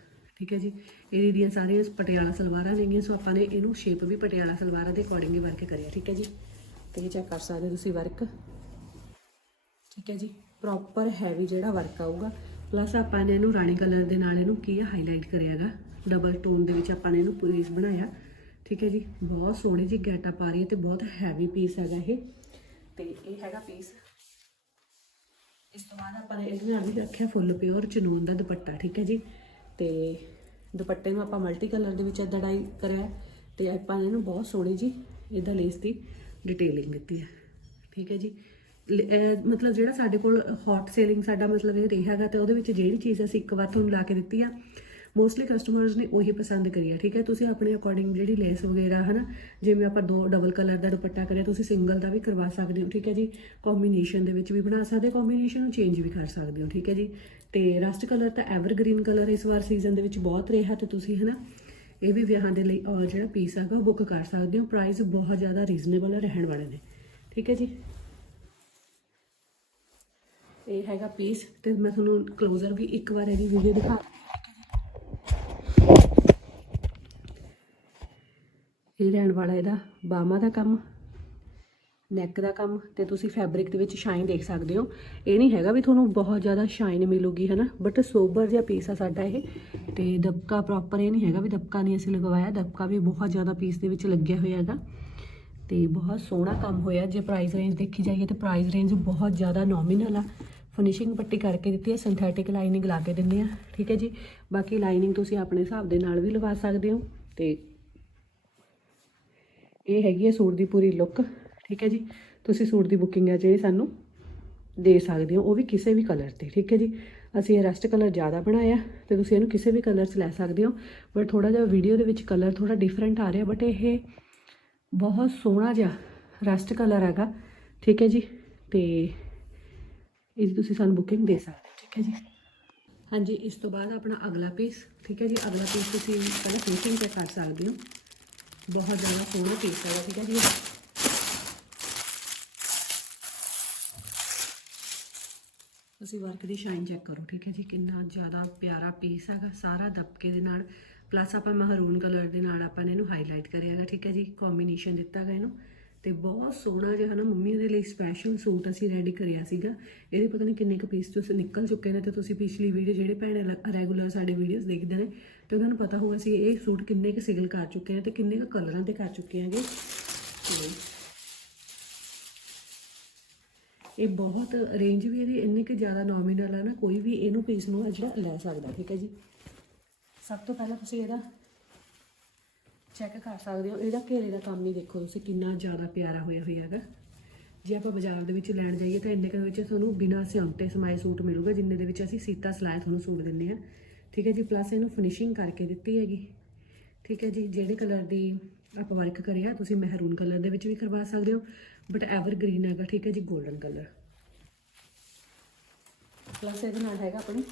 [SPEAKER 1] ਠੀਕ ਹੈ ਜੀ? ਇਹਦੀ ਦੀਆਂ ਸਾਰੀਆਂ ਪਟਿਆਲਾ ਸਲਵਾਰਾਂ ਨੇਗੀਆਂ ਸੋ ਆਪਾਂ ਨੇ ਇਹਨੂੰ ਸ਼ੇਪ ਵੀ ਪਟਿਆਲਾ ਸਲਵਾਰਾਂ ਦੇ ਅਕੋਰਡਿੰਗ ਹੀ ਵਰਕ ਕਰਿਆ, ਠੀਕ ਹੈ ਜੀ? ਤੇ ਇਹ ਚੈੱਕ ਕਰ ਸਕਦੇ ਹੋ ਤੁਸੀਂ ਵਰਕ ਠੀਕ ਹੈ ਜੀ? ਪ੍ਰੋਪਰ ਹੈਵੀ ਜਿਹੜਾ ਵਰਕ ਆਊਗਾ। ਪਲੱਸ ਆਪਾਂ ਨੇ ਇਹਨੂੰ ਰਾਣੀ ਕਲਰ ਦੇ ਨਾਲ ਇਹਨੂੰ ਕੀ ਹਾਈਲਾਈਟ ਕਰਿਆਗਾ ਡਬਲ ਟੋਨ ਦੇ ਵਿੱਚ ਆਪਾਂ ਨੇ ਇਹਨੂੰ ਪੀਸ ਬਣਾਇਆ। ਠੀਕ ਹੈ ਜੀ? ਬਹੁਤ ਸੋਹਣੀ ਜੀ ਗੈਟਅਪ ਆ ਰਹੀ ਹੈ ਤੇ ਬਹੁਤ ਹੈਵੀ ਪੀਸ ਹੈਗਾ ਇਹ। ਤੇ ਇਹ ਹੈਗਾ ਪੀਸ ਇਸ ਤੋਂ ਬਾਅਦ ਆਪਾਂ ਨੇ ਇਹਦੇ ਨਾਲ ਵੀ ਰੱਖਿਆ ਫੁੱਲ ਪਿਓਰ ਚਨੂਨ ਦਾ ਦੁਪੱਟਾ, ਠੀਕ ਹੈ ਜੀ? ਤੇ ਦੁਪੱਟੇ ਨੂੰ ਆਪਾਂ ਮਲਟੀ ਕਲਰ ਦੇ ਵਿੱਚ ਇਦਾਂ ਡਾਈ ਕਰਿਆ ਤੇ ਆਪਾਂ ਇਹਨੂੰ ਬਹੁਤ ਸੋਹਣੀ ਜੀ ਇਹਦਾ ਲੇਸ ਦੀ ਡਿਟੇਲਿੰਗ ਦਿੱਤੀ ਹੈ। ਠੀਕ ਹੈ ਜੀ। ਲ- ਮਤਲਬ ਜਿਹੜਾ ਸਾਡੇ ਕੋਲ ਹੌਟ ਸੇਲਿੰਗ ਸਾਡਾ ਮਤਲਬ ਇਹ ਰਿਹਾ ਹੈਗਾ ਤੇ ਉਹਦੇ ਵਿੱਚ ਜਿਹੜੀ ਚੀਜ਼ ਅਸੀਂ ਇੱਕ ਵਾਰ ਤੁਹਾਨੂੰ ਲਾ ਕੇ ਦਿੱਤੀ ਆ ਮੋਸਟਲੀ ਕਸਟਮਰਸ ਨੇ ਉਹੀ ਪਸੰਦ ਕਰੀ ਆ, ਠੀਕ ਹੈ। ਤੁਸੀਂ ਆਪਣੇ ਅਕੋਰਡਿੰਗ ਜਿਹੜੀ ਲੇਸ ਵਗੈਰਾ, ਹਨਾ, ਜਿਵੇਂ ਆਪਾਂ ਦੋ ਡਬਲ ਕਲਰ ਦਾ ਦੁਪੱਟਾ ਕਰਿਆ, ਤੁਸੀਂ ਸਿੰਗਲ ਦਾ ਵੀ ਕਰਵਾ ਸਕਦੇ ਹੋ, ਠੀਕ ਹੈ ਜੀ। ਕੰਬੀਨੇਸ਼ਨ ਦੇ ਵਿੱਚ ਵੀ ਬਣਾ ਸਕਦੇ ਹੋ ਕੰਬੀਨੇਸ਼ਨ ਨੂੰ ਚੇਂਜ ਵੀ ਕਰ ਸਕਦੇ ਹੋ, ਠੀਕ ਹੈ ਜੀ। ਤੇ ਰਸਟ ਕਲਰ ਤਾਂ ਐਵਰਗ੍ਰੀਨ ਕਲਰ ਇਸ ਵਾਰ ਸੀਜ਼ਨ ਦੇ ਵਿੱਚ ਬਹੁਤ ਰਿਹਾ ਤੇ ਤੁਸੀਂ ਹਨਾ, ਇਹ ਵੀ ਵਿਆਹਾਂ ਦੇ ਲਈ ਜਿਹੜਾ ਪੀਸ ਹੈਗਾ ਉਹ ਬੁੱਕ ਕਰ ਸਕਦੇ ਹੋ। ਪ੍ਰਾਈਸ ਬਹੁਤ ਜ਼ਿਆਦਾ ਰੀਜ਼ਨੇਬਲ ਰਹਿਣ ਵਾਲੇ ਨੇ ਠੀਕ ਹੈ ਜੀ? ਇਹ ਹੈਗਾ ਪੀਸ ਤੇ ਮੈਂ ਤੁਹਾਨੂੰ ਕਲੋਜ਼ਰ ਵੀ ਇੱਕ ਵਾਰ ਇਹਦੀ ਵੀਡੀਓ ਦਿਖਾ ਇਹ ਰਹਿਣ ਵਾਲਾ ਇਹਦਾ ਬਾਹਾਂ ਦਾ ਕੰਮ। ਨੈਕ ਦਾ ਕੰਮ ਤੇ ਤੁਸੀਂ ਫੈਬਰਿਕ ਦੇ ਵਿੱਚ ਸ਼ਾਈਨ ਦੇਖ ਸਕਦੇ ਹੋ। ਇਹ ਨਹੀਂ ਹੈਗਾ ਵੀ ਤੁਹਾਨੂੰ ਬਹੁਤ ਜ਼ਿਆਦਾ ਸ਼ਾਈਨ ਮਿਲੂਗੀ, ਹਨਾ? ਬਟ ਸੋਬਰ ਜਿਹਾ ਪੀਸ ਆ ਸਾਡਾ ਇਹ। ਤੇ ਦਬਕਾ ਪ੍ਰੋਪਰ ਇਹ ਨਹੀਂ ਹੈਗਾ ਵੀ ਦਬਕਾ ਨਹੀਂ ਅਸੀਂ ਲਗਵਾਇਆ। ਦਬਕਾ ਵੀ ਬਹੁਤ ਜ਼ਿਆਦਾ ਪੀਸ ਦੇ ਵਿੱਚ ਲੱਗਿਆ ਹੋਇਆ ਹੈਗਾ। ਤੇ ਬਹੁਤ ਸੋਹਣਾ ਕੰਮ ਹੋਇਆ। ਜੇ ਪ੍ਰਾਈਸ ਰੇਂਜ ਦੇਖੀ ਜਾਈਏ ਤਾਂ ਪ੍ਰਾਈਸ ਰੇਂਜ ਬਹੁਤ ਜ਼ਿਆਦਾ ਨੋਮੀਨਲ ਆ। ਫਿਨਿਸ਼ਿੰਗ ਪੱਟੀ ਕਰਕੇ ਦਿੱਤੀ ਹੈ ਸਿੰਥੈਟਿਕ ਲਾਈਨਿੰਗ ਲਾ ਕੇ ਦਿੰਦੇ ਆ। ਠੀਕ ਹੈ ਜੀ? ਬਾਕੀ ਲਾਈਨਿੰਗ ਤੁਸੀਂ ਆਪਣੇ ਹਿਸਾਬ ਦੇ ਨਾਲ ਵੀ ਲਵਾ ਸਕਦੇ ਹੋ। ਤੇ ਇਹ ਹੈਗੀ ਹੈ ਸੂਟ ਦੀ ਪੂਰੀ ਲੁੱਕ ਠੀਕ ਹੈ ਜੀ? ਤੁਸੀਂ ਸੂਟ ਦੀ ਬੁਕਿੰਗ ਹੈ ਜਿਹੜੀ ਸਾਨੂੰ ਦੇ ਸਕਦੇ ਹੋ, ਉਹ ਵੀ ਕਿਸੇ ਵੀ ਕਲਰ ਤੇ, ਠੀਕ ਹੈ ਜੀ? ਅਸੀਂ ਇਹ ਰਸਟ ਕਲਰ ਜ਼ਿਆਦਾ ਬਣਾਇਆ ਤੇ ਤੁਸੀਂ ਇਹਨੂੰ ਕਿਸੇ ਵੀ ਕਲਰ 'ਚ ਲੈ ਸਕਦੇ ਹੋ ਬਟ ਥੋੜਾ ਜਿਹਾ ਵੀਡੀਓ ਦੇ ਵਿੱਚ ਕਲਰ ਥੋੜਾ ਡਿਫਰੈਂਟ ਆ ਰਿਹਾ ਬਟ ਇਹ ਬਹੁਤ ਸੋਹਣਾ ਜਿਹਾ ਰਸਟ ਕਲਰ ਹੈਗਾ, ਠੀਕ ਹੈ ਜੀ? ਤੇ ਇਹਦੀ ਤੁਸੀਂ ਸਾਨੂੰ ਬੁਕਿੰਗ ਦੇ ਸਕਦੇ ਹੋ, ਠੀਕ ਹੈ ਜੀ? ਹਾਂਜੀ, ਇਸ ਤੋਂ ਬਾਅਦ ਆਪਣਾ ਅਗਲਾ ਪੀਸ ਠੀਕ ਹੈ ਜੀ? ਅਗਲਾ ਪੀਸ ਤੁਸੀਂ ਪਹਿਲਾਂ ਫਿਨਿਸ਼ਿੰਗ ਤੇ ਕਰ ਸਕਦੇ ਹੋ। ਬਹੁਤ ਜ਼ਿਆਦਾ ਸੋਹਣਾ ਪੀਸ ਹੈਗਾ, ਠੀਕ ਹੈ ਜੀ? ਤੁਸੀਂ ਵਰਕ ਦੀ ਸ਼ਾਈਨ ਚੈੱਕ ਕਰੋ, ਠੀਕ ਹੈ ਜੀ? ਕਿੰਨਾ ਜ਼ਿਆਦਾ ਪਿਆਰਾ ਪੀਸ ਹੈਗਾ, ਸਾਰਾ ਦਬਕੇ ਦੇ ਨਾਲ ਪਲੱਸ ਆਪਾਂ ਮਹਰੂਨ ਕਲਰ ਦੇ ਨਾਲ ਆਪਾਂ ਨੇ ਇਹਨੂੰ ਹਾਈਲਾਈਟ ਕਰਿਆ ਹੈਗਾ, ਠੀਕ ਹੈ ਜੀ? ਕੰਬੀਨੇਸ਼ਨ ਦਿੱਤਾ ਹੈਗਾ ਇਹਨੂੰ। ਤੇ ਬਹੁਤ ਸੋਹਣਾ ਜਿਹਾ ਨਾ ਮੰਮੀ ਦੇ ਲਈ ਸਪੈਸ਼ਲ ਸੂਟ ਅਸੀਂ ਰੈਡੀ ਕਰਿਆ ਸੀਗਾ। ਇਹਦੇ ਪਤਾ ਨਹੀਂ ਕਿੰਨੇ ਕੁ ਪੀਸ ਤੁਸੀਂ ਨਿਕਲ ਚੁੱਕੇ ਨੇ ਤੇ ਤੁਸੀਂ ਪਿਛਲੀ ਵੀਡੀਓ ਜਿਹੜੇ ਭੈਣ ਰੈਗੂਲਰ ਸਾਡੇ ਵੀਡੀਓਜ਼ ਦੇਖਦੇ ਨੇ, ਤੇ ਉਹਨਾਂ ਨੂੰ ਪਤਾ ਹੋਊਗਾ ਅਸੀਂ ਇਹ ਸੂਟ ਕਿੰਨੇ ਕੁ ਸਿਗਲ ਕਰ ਚੁੱਕੇ ਨੇ ਤੇ ਕਿੰਨੇ ਕੁ ਕਲਰਾਂ ਤੇ ਕਰ ਚੁੱਕੇ ਹੈਗੇ ਤੇ ਇਹ ਬਹੁਤ ਰੇਂਜ ਵੀ ਇਹਦੀ ਇੰਨੀ ਕਿ ਜ਼ਿਆਦਾ ਨੋਮੀਨਲ ਹੈ ਨਾ, ਕੋਈ ਵੀ ਇਹਨੂੰ ਪੀਸ ਨੂੰ ਆ ਜਿਹੜਾ ਲੈ ਸਕਦਾ, ਠੀਕ ਹੈ ਜੀ? ਸਭ ਤੋਂ ਪਹਿਲਾਂ ਤੁਸੀਂ ਇਹਦਾ ਚੈੱਕ ਕਰ ਸਕਦੇ ਹੋ। ਇਹਦਾ ਘੇਰੇ ਦਾ ਕੰਮ ਹੀ ਦੇਖੋ ਤੁਸੀਂ, ਕਿੰਨਾ ਜ਼ਿਆਦਾ ਪਿਆਰਾ ਹੋਇਆ ਹੋਇਆ ਹੈਗਾ। ਜੇ ਆਪਾਂ ਬਾਜ਼ਾਰ ਦੇ ਵਿੱਚ ਲੈਣ ਜਾਈਏ ਤਾਂ ਇੰਨੇ ਕੁ ਵਿੱਚ ਤੁਹਾਨੂੰ ਬਿਨਾਂ ਸਿਉਂਤੇ ਸਮਾਏ ਸੂਟ ਮਿਲੂਗਾ, ਜਿੰਨੇ ਦੇ ਵਿੱਚ ਅਸੀਂ ਸੀਤਾ ਸਿਲਾਇਆ ਤੁਹਾਨੂੰ ਸੂਟ ਦਿੰਦੇ ਆ ਠੀਕ ਹੈ ਜੀ ਪਲੱਸ ਇਹਨੂੰ ਫਿਨਿਸ਼ਿੰਗ ਕਰਕੇ ਦਿੱਤੀ ਹੈਗੀ। ਠੀਕ ਹੈ ਜੀ, ਜਿਹੜੇ ਕਲਰ ਦੀ ਆਪਾਂ ਵਰਕ ਕਰਿਆ ਤੁਸੀਂ ਮਹਿਰੂਨ ਕਲਰ ਦੇ ਵਿੱਚ ਵੀ ਕਰਵਾ ਸਕਦੇ ਹੋ ਬਟ ਐਵਰ ਗ੍ਰੀਨ ਹੈਗਾ ਠੀਕ ਹੈ ਜੀ 골ਡਨ ਕਲਰ ਪਲੱਸ ਇਹਦੇ ਨਾਲ ਹੈਗਾ ਆਪਣੀ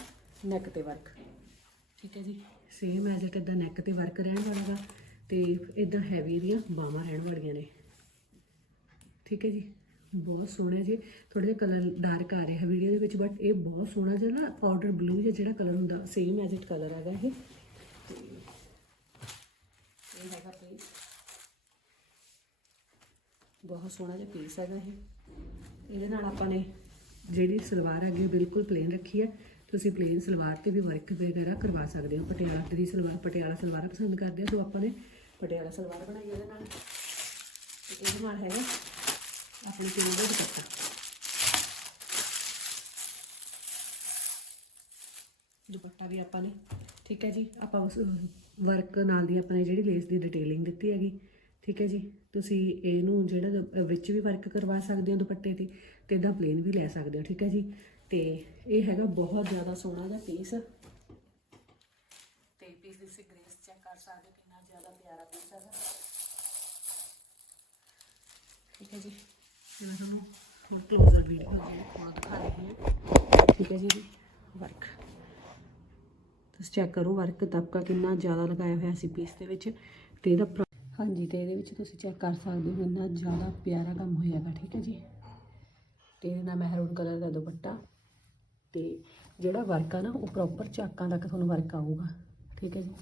[SPEAKER 1] ਨੈਕ ਤੇ ਵਰਕ ਠੀਕ ਹੈ ਜੀ। ਸੇਮ ਐਜ਼ ਇਟ ਇਦਾਂ ਨੈਕ ਤੇ ਵਰਕ ਰਹਿਣ ਵਾਲਾ ਗਾ ਤੇ ਇਦਾਂ ਹੈਵੀ ਦੀਆਂ ਬਾਹਾਂ ਰਹਿਣ ਵਾਲੀਆਂ ਨੇ। ਠੀਕ ਹੈ ਜੀ ਬਹੁਤ ਸੋਹਣਾ ਜੀ ਥੋੜਾ ਜਿਹਾ ਕਲਰ ਡਾਰਕ ਆ ਰਿਹਾ ਵੀਡੀਓ ਦੇ ਵਿੱਚ ਬਟ ਇਹ ਬਹੁਤ ਸੋਹਣਾ ਜਿਹਾ ਨਾ ਪਾਊਡਰ ਬਲੂ ਜਿਹਾ ਜਿਹੜਾ ਕਲਰ ਹੁੰਦਾ ਸੇਮ ਐਜ਼ ਇਟ ਕਲਰ ਹੈਗਾ ਇਹ। ਇਹ ਹੈਗਾ ਪੀਸ ਬਹੁਤ ਸੋਹਣਾ ਜਿਹਾ ਪੀਸ ਹੈਗਾ ਇਹ। ਇਹਦੇ ਨਾਲ ਆਪਾਂ ਨੇ ਜਿਹੜੀ ਸਲਵਾਰ ਹੈਗੀ ਬਿਲਕੁਲ ਪਲੇਨ ਰੱਖੀ ਹੈ ਤੁਸੀਂ ਪਲੇਨ ਸਲਵਾਰ ਤੇ ਵੀ ਵਰਕ ਵਗੈਰਾ ਕਰਵਾ ਸਕਦੇ ਹੋ। ਪਟਿਆਲਾ ਦੀ ਸਲਵਾਰ, ਪਟਿਆਲਾ ਸਲਵਾਰ ਪਸੰਦ ਕਰਦੇ ਆ ਸੋ ਆਪਾਂ ਨੇ ਪਟਿਆਲਾ ਸਲਵਾਰ ਬਣਾਈ ਇਹਦੇ ਨਾਲ। ਇਹਦੇ ਨਾਲ ਹੈਗਾ ਆਪਣੇ ਕੋਲ ਦਾ ਦੁਪੱਟਾ। ਦੁਪੱਟਾ ਵੀ ਆਪਾਂ ਨੇ, ਠੀਕ ਹੈ ਜੀ? ਆਪਾਂ ਉਸ ਵਰਕ ਨਾਲ ਦੀ ਆਪਾਂ ਨੇ ਜਿਹੜੀ ਲੇਸ ਦੀ ਡਿਟੇਲਿੰਗ ਦਿੱਤੀ ਹੈਗੀ। ਠੀਕ ਹੈ ਜੀ? ਤੁਸੀਂ ਇਹਨੂੰ ਜਿਹੜਾ ਵਿੱਚ ਵੀ ਵਰਕ ਕਰਵਾ ਸਕਦੇ ਹੋ ਦੁਪੱਟੇ ਤੇ ਤੇ ਇਦਾਂ ਪਲੇਨ ਵੀ ਲੈ ਸਕਦੇ ਹੋ, ਠੀਕ ਹੈ ਜੀ? ਤੇ ਇਹ ਹੈਗਾ ਬਹੁਤ ਜ਼ਿਆਦਾ ਸੋਹਣਾ ਜਿਹਾ ਪੀਸ ਤੇ ਪੀਸ ਦੀ ਗ੍ਰੇਸ ਚੈੱਕ ਕਰ ਸਕਦੇ ਹੋ ਕਿੰਨਾ ਜ਼ਿਆਦਾ ਪਿਆਰਾ ਪੀਸ ਹੈਗਾ। ਠੀਕ ਹੈ ਜੀ? ਮੈਂ ਤੁਹਾਨੂੰ ਹੋਰ ਕਲੋਜ਼ਰ ਵੀਡੀਓ ਜਿਹੜੀ ਹੁਣ ਦਿਖਾ ਰਹੀ ਹਾਂ। ਠੀਕ ਹੈ ਜੀ? ਵਰਕ ਤੁਸੀਂ ਚੈੱਕ ਕਰੋ ਵਰਕ ਤਬਕਾ ਕਿੰਨਾ ਜ਼ਿਆਦਾ ਲਗਾਇਆ ਹੋਇਆ ਸੀ ਪੀਸ ਦੇ ਵਿੱਚ ਤੇ ਇਹਦਾ ਹਾਂਜੀ, ਤੇ ਇਹਦੇ ਵਿੱਚ ਤੁਸੀਂ ਚੈੱਕ ਕਰ ਸਕਦੇ ਹੋ ਇੰਨਾ ਜ਼ਿਆਦਾ ਪਿਆਰਾ ਕੰਮ ਹੋਇਆਗਾ ਠੀਕ ਹੈ ਜੀ? ਤੇ ਇਹਦੇ ਨਾਲ ਮਹਿਰੂਨ ਕਲਰ ਦਾ ਦੁਪੱਟਾ ਤੇ ਜਿਹੜਾ ਵਰਕ ਆ ਨਾ, ਉਹ ਪ੍ਰੋਪਰ ਚਾਕਾਂ ਤੱਕ ਤੁਹਾਨੂੰ ਵਰਕ ਆਊਗਾ, ਠੀਕ ਹੈ ਜੀ?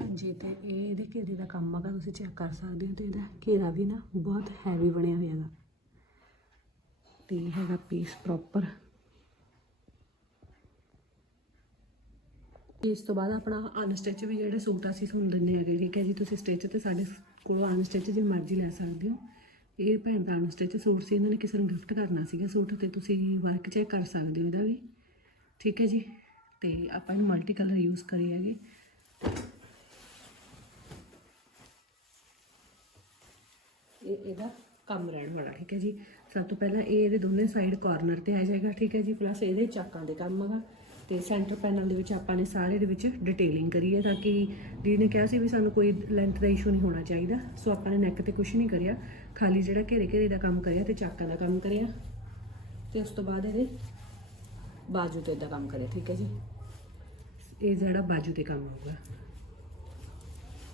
[SPEAKER 1] ਹਾਂਜੀ, ਤੇ ਇਹ ਇਹਦੇ ਘੇਰੇ ਦਾ ਕੰਮ ਹੈਗਾ, ਤੁਸੀਂ ਚੈੱਕ ਕਰ ਸਕਦੇ ਹੋ, ਤੇ ਇਹਦਾ ਘੇਰਾ ਵੀ ਨਾ ਬਹੁਤ ਹੈਵੀ ਬਣਿਆ ਹੋਇਆ ਹੈਗਾ। ਤੇ ਹੈਗਾ ਪੀਸ ਪ੍ਰੋਪਰ ਇਸ ਤੋਂ ਬਾਅਦ ਆਪਣਾ ਅਨਸਟਿਚ ਵੀ ਜਿਹੜੇ ਸੂਟ ਅਸੀਂ ਸੁਣ ਦਿੰਦੇ ਹੈਗੇ, ਠੀਕ ਹੈ ਜੀ, ਤੁਸੀਂ ਸਟਿਚ ਤੇ ਸਾਡੇ ਕੋਲੋਂ ਅਨਸਟਿਚ ਜੇ ਮਰਜ਼ੀ ਲੈ ਸਕਦੇ ਹੋ। ਇਹ ਭੈਣ ਦਾ ਅਨਸਟਿਚ ਸੂਟ ਸੀ, ਇਹਨਾਂ ਨੇ ਕਿਸੇ ਨੂੰ ਗਿਫਟ ਕਰਨਾ ਸੀਗਾ ਸੂਟ ਤੇ ਤੁਸੀਂ ਵਰਕ ਚੈੱਕ ਕਰ ਸਕਦੇ ਹੋ ਇਹਦਾ ਵੀ, ਠੀਕ ਹੈ ਜੀ। ਤੇ ਆਪਾਂ ਇਹਨੂੰ ਮਲਟੀ ਕਲਰ ਯੂਜ਼ ਕਰੇ ਹੈਗੇ। ਇਹ ਇਹਦਾ ਕੰਮ ਰਹਿਣ ਵਾਲਾ, ਠੀਕ ਹੈ ਜੀ। ਸਭ ਤੋਂ ਪਹਿਲਾਂ ਇਹ ਇਹਦੇ ਦੋਨੇ ਸਾਈਡ ਕਾਰਨਰ ਤੇ ਆ ਜਾਏਗਾ, ਠੀਕ ਹੈ ਜੀ। ਪਲੱਸ ਇਹਦੇ ਚਾਕਾਂ ਦੇ ਕੰਮ ਹੈਗਾ ਤੇ ਸੈਂਟਰ ਪੈਨਲ ਦੇ ਵਿੱਚ ਆਪਾਂ ਨੇ ਸਾਰੇ ਦੇ ਵਿੱਚ ਡਿਟੇਲਿੰਗ ਕਰੀ ਹੈ ਤਾਂ ਕਿ ਦੀ ਨੇ ਕਿਹਾ ਸੀ ਵੀ ਸਾਨੂੰ ਕੋਈ ਲੈਂਥ ਦਾ ਇਸ਼ੂ ਨਹੀਂ ਹੋਣਾ ਚਾਹੀਦਾ। ਸੋ ਆਪਾਂ ਨੇ ਨੈਕ ਤੇ ਕੁਝ ਨਹੀਂ ਕਰਿਆ। ਖਾਲੀ ਜਿਹੜਾ ਘੇਰੇ ਘੇਰੇ ਦਾ ਕੰਮ ਕਰਿਆ ਤੇ ਚਾਕਾਂ ਦਾ ਕੰਮ ਕਰਿਆ। ਤੇ ਉਸ ਤੋਂ ਬਾਅਦ ਇਹਦੇ ਬਾਜੂ ਤੇ ਦਾ ਕੰਮ ਕਰਿਆ, ਠੀਕ ਹੈ ਜੀ? ਇਹ ਜਿਹੜਾ ਬਾਜੂ ਤੇ ਕੰਮ ਹੋਊਗਾ।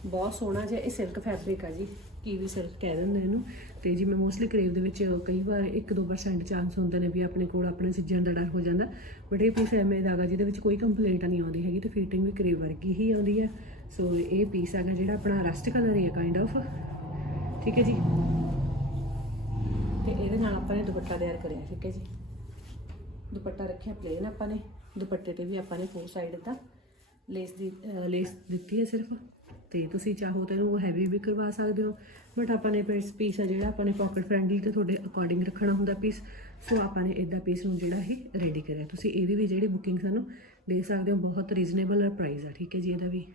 [SPEAKER 1] ਬਹੁਤ ਸੋਹਣਾ ਜਿਹਾ ਇਹ ਸਿਲਕ ਫੈਬਰਿਕ ਆ ਜੀ। ਕੀਵੀ ਸਿਰਫ ਕਹਿ ਦਿੰਦੇ ਇਹਨੂੰ। ਤੇ ਜਿਵੇਂ ਮੋਸਟਲੀ ਕਰੇਵ ਦੇ ਵਿੱਚ ਕਈ ਵਾਰ 1-2% ਚਾਂਸ ਹੁੰਦੇ ਨੇ ਵੀ ਆਪਣੇ ਕੋਲ ਆਪਣੇ ਸਿੱਜਣ ਦਾ ਡਰ ਹੋ ਜਾਂਦਾ। ਬਟ ਇਹ ਪੀਸ ਐਵੇਂ ਦਾ ਗਾ ਜਿਹਦੇ ਵਿੱਚ ਕੋਈ ਕੰਪਲੇਂਟ ਨਹੀਂ ਆਉਂਦੀ ਹੈਗੀ, ਤੇ ਫਿਟਿੰਗ ਵੀ ਕਰੇਵ ਵਰਗੀ ਹੀ ਆਉਂਦੀ ਹੈ। ਸੋ ਇਹ ਪੀਸ ਹੈਗਾ ਜਿਹੜਾ ਆਪਣਾ ਰਸਟ ਕਲਰ ਹੀ ਹੈ ਕਾਈਂਡ ਆਫ ਠੀਕ ਹੈ ਜੀ? ਤੇ ਇਹਦੇ ਨਾਲ ਆਪਾਂ ਨੇ ਦੁਪੱਟਾ ਤਿਆਰ ਕਰਿਆ, ਠੀਕ ਹੈ ਜੀ? ਦੁਪੱਟਾ ਰੱਖਿਆ ਪਲੇਨ ਆਪਾਂ ਨੇ। ਦੁਪੱਟੇ ਤੇ ਵੀ ਆਪਾਂ ਨੇ ਫੋਰ ਸਾਈਡ ਦਾ। ਲੇਸ ਦੀ ਲੇਸ ਦਿੱਤੀ ਹੈ ਸਿਰਫ। ਤੇ ਤੁਸੀਂ ਚਾਹੋ ਤਾਂ ਇਹਨੂੰ ਹੈਵੀ ਵੀ ਕਰਵਾ ਸਕਦੇ ਹੋ ਬਟ ਆਪਾਂ ਨੇ ਪੀਸ ਪੀਸ ਆ ਜਿਹੜਾ ਆਪਾਂ ਨੇ ਪਾਕਟ ਫ੍ਰੈਂਡਲੀ ਤੇ ਤੁਹਾਡੇ ਅਕੋਰਡਿੰਗ ਰੱਖਣਾ ਹੁੰਦਾ ਪੀਸ ਸੋ ਆਪਾਂ ਨੇ ਇਦਾਂ ਪੀਸ ਨੂੰ ਜਿਹੜਾ ਇਹ ਰੈਡੀ ਕਰਿਆ। ਤੁਸੀਂ ਇਹਦੀ ਵੀ ਜਿਹੜੀ ਬੁਕਿੰਗ ਸਾਨੂੰ ਦੇ ਸਕਦੇ ਹੋ, ਬਹੁਤ ਰੀਜ਼ਨੇਬਲ ਪ੍ਰਾਈਸ ਆ, ਠੀਕ ਹੈ ਜੀ, ਇਹਦਾ ਵੀ।